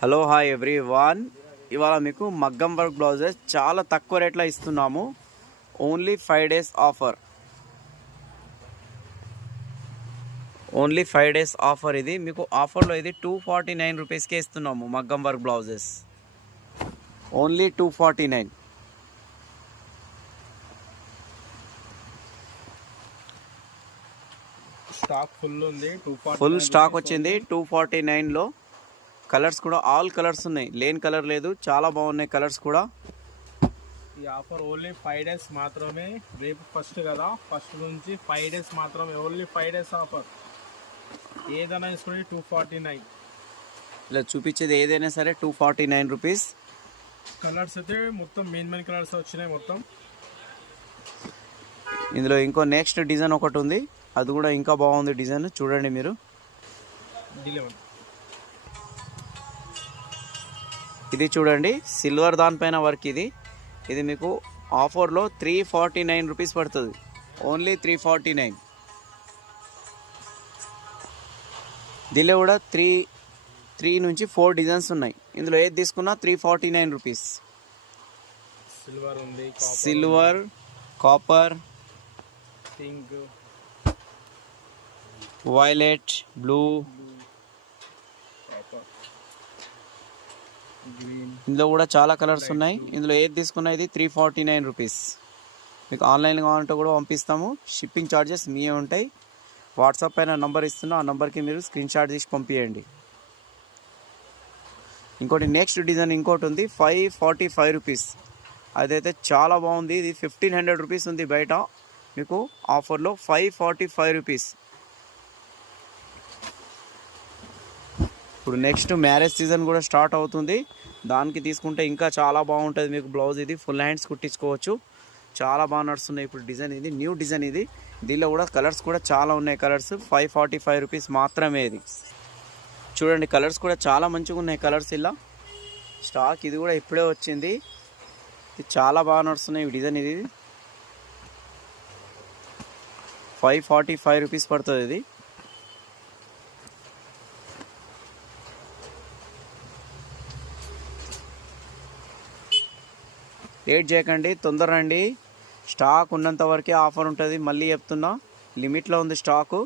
Hello hi everyone. ఇవాళ మీకు మగ్గం వర్క్ బ్లౌజెస్ చాలా తక్కువ రేట్లో ఇస్తున్నాము. Only 5 days offer. Only 5 days offer. ఇది మీకు ఆఫర్లో ఇది 249 రూపీస్కే ఇస్తున్నాము. మగ్గం work blouses only 249. Stock full ఉంది. ఫుల్ స్టాక్ వచ్చింది 249లో. కలర్స్ కూడా ఆల్ కలర్స్ ఉన్నాయి, లేని కలర్ లేదు. చాలా బాగున్నాయి కలర్స్ కూడా. ఈ ఆఫర్ ఓన్లీ 5 days మాత్రమే. రేపు ఫస్ట్ కదా, ఫస్ట్ నుంచి 5 days మాత్రమే. Only 5 days offer. ఏదైనా తీసుకుని 249. ఇలా చూపించేది ఏదైనా సరే 249 రూపీస్. కలర్స్ అయితే మొత్తం మెయిన్ కలర్స్ వచ్చినాయి మొత్తం. ఇందులో ఇంకో నెక్స్ట్ డిజైన్ ఒకటి ఉంది, అది కూడా ఇంకా బాగుంది డిజైన్. చూడండి మీరు. ఇది చూడండి, సిల్వర్ దానిపైన వర్క్. ఇది మీకు ఆఫర్లో 349 రూపీస్ పడుతుంది. ఓన్లీ 349. దీనిలో కూడా 3 నుంచి 4 డిజైన్స్ ఉన్నాయి. ఇందులో ఏది తీసుకున్నా 349 రూపీస్. సిల్వర్ ఉంది, silver, copper, pink, violet, blue, ఇందులో కూడా చాలా కలర్స్ ఉన్నాయి. ఇందులో ఏది తీసుకున్నా ఇది 349 రూపీస్. మీకు ఆన్లైన్ కావాలంటే కూడా పంపిస్తాము. షిప్పింగ్ ఛార్జెస్ మీవే ఉంటాయి. వాట్సాప్ పైన నంబర్ ఇస్తున్నా, ఆ నెంబర్కి మీరు స్క్రీన్ షాట్ తీసి పంపించండి. ఇంకోటి నెక్స్ట్ డిజైన్ ఇంకోటి ఉంది, 545 రూపీస్. అదైతే చాలా బాగుంది. ఇది 1500 రూపీస్ ఉంది బయట. మీకు ఆఫర్లో 545 రూపీస్. ఇప్పుడు నెక్స్ట్ మ్యారేజ్ సీజన్ కూడా స్టార్ట్ అవుతుంది. దానికి తీసుకుంటే ఇంకా చాలా బాగుంటుంది మీకు బ్లౌజ్. ఇది ఫుల్ హ్యాండ్స్ కుట్టించుకోవచ్చు. చాలా బాగా నడుస్తున్నాయి ఇప్పుడు డిజైన్. ఇది న్యూ డిజైన్. ఇది దీనిలో కూడా కలర్స్ కూడా చాలా ఉన్నాయి. కలర్స్ 545 రూపీస్ మాత్రమే. ఇది చూడండి, కలర్స్ కూడా చాలా మంచిగా ఉన్నాయి. కలర్స్ ఇలా స్టాక్ ఇది కూడా ఇప్పుడే వచ్చింది. ఇది చాలా బాగా నడుస్తున్నాయి ఈ డిజైన్. ఇది 545 రూపీస్ పడుతుంది. ఇది లేట్ చేయకండి, తొందర రండి. స్టాక్ ఉన్నంత వరకే ఆఫర్ ఉంటుంది. మళ్ళీ చెప్తున్నా, లిమిట్లో ఉంది స్టాకు.